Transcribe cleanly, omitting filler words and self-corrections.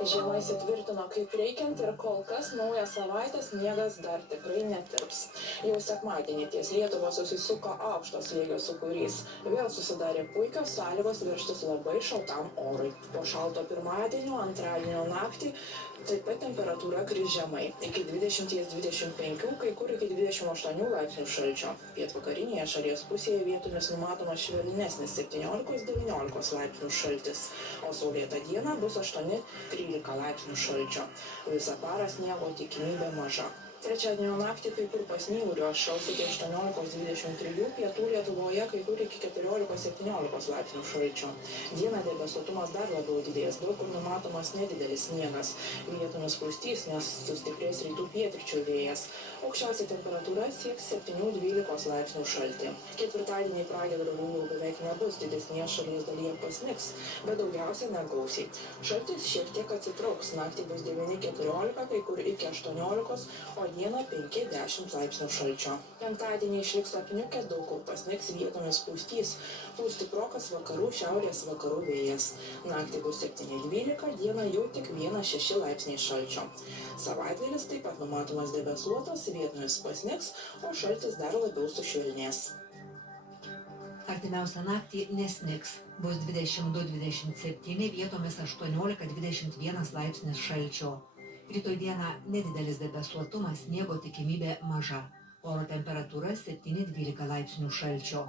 Žiema įsitvirtino kaip reikiant ir kol kas naują savaitę sniegas dar tikrai netirps. Jau sekmadienį ties Lietuvą susisuko aukšto slėgio sūkurys. Vėl susidarė puikios sąlygos veržtis labai šaltam orui. Po šalto pirmadienio, antradienio naktį taip pat temperatūra kris žemai. Iki 20-25, kai kur iki 28 laipsnių šalčio. Pietvakarinėje šalies pusėje vietomis numatomas švelnesnis 17-19 laipsnių šaltis, o saulėtą dieną bus 8-13 laipsnių šalčio. Visą parą sniego tikimybė maža. Trečiadienio naktį kai kur pasnyguriuos, šals iki 18-23, pietų Lietuvoje kai kur iki 14-17 laipsnių šalčio. Dieną debesuotumas dar labiau didės, daug kur numatomas nedidelis sniegas. Vietomis pustys, nes sustiprės rytų pietryčių vėjas. Aukščiausia temperatūra sieks 7-12 laipsnių šaltį. Ketvirtadienį pragiedrulių jau beveik nebus, didesnėje šalies dalyje pasnigs, bet daugiausia negausiai. Šaltis šiek tiek atsitrauks, naktį bus 9-14, kai kur iki 18, o dieną 5-10 laipsnių šalčio. Penktadienį išliks apniukęs, daug kur pasnigs, vietomis pustys. Pūs stiprokas vakarų šiaurės vakarų vėjas. Naktį bus 7-12, dieną jau tik 1-6 laipsniai šalčio. Savaitgalis taip pat numatomas debesuotas, vietomis pasnigs, o šaltis dar labiau sušvelnės. Artimiausią naktį nesnigs. Bus 22-27, vietomis 18-21 laipsnis šalčio. Rytoj dieną nedidelis debesuotumas, sniego tikimybė maža. Oro temperatūra 7-12 laipsnių šalčio.